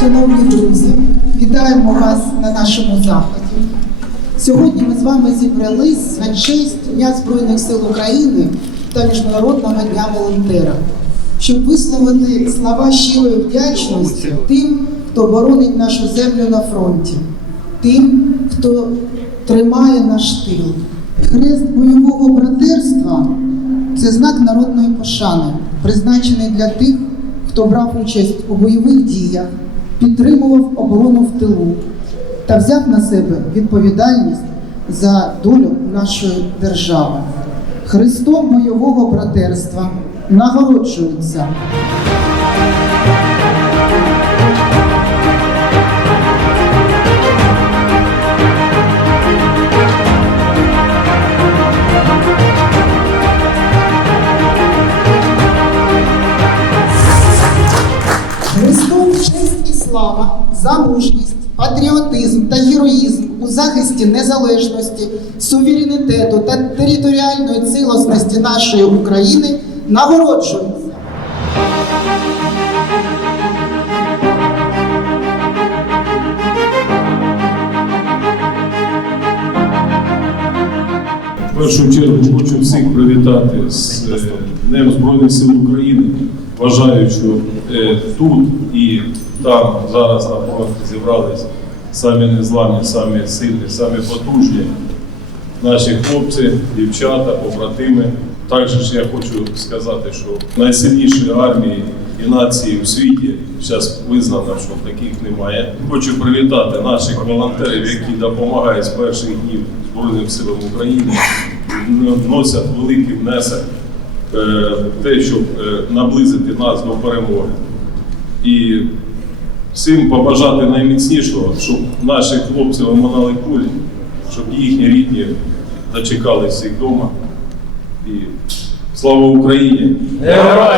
Шановні друзі, вітаємо вас на нашому заході. Сьогодні ми з вами зібрались на честь Дня Збройних сил України та Міжнародного дня волонтера, щоб висловити слова щирої вдячності тим, хто боронить нашу землю на фронті, тим, хто тримає наш тил. Хрест бойового братерства це знак народної пошани, призначений для тих, хто брав участь у бойових діях, підтримував оборону в тилу та взяв на себе відповідальність за долю нашої держави. Христом бойового братерства нагороджується слава, за мужність, патріотизм та героїзм у захисті незалежності, суверенітету та територіальної цілісності нашої України нагороджується. В першу чергу хочу всіх привітати з е, Днем Збройних сил України. Вважаю, що е, тут і там зараз на фронті зібрались самі незламні, самі сильні, самі потужні наші хлопці, дівчата, побратими. Також я хочу сказати, що найсильніші армії і нації у світі зараз визнано, що таких немає. Хочу привітати наших волонтерів, які допомагають з перших днів Збройним силам України, носять великий внесок те, щоб е, наблизити нас до перемоги. І всім побажати найміцнішого, щоб наші хлопці виминали кулі, щоб їхні рідні дочекалися їх вдома. І слава Україні! Героям!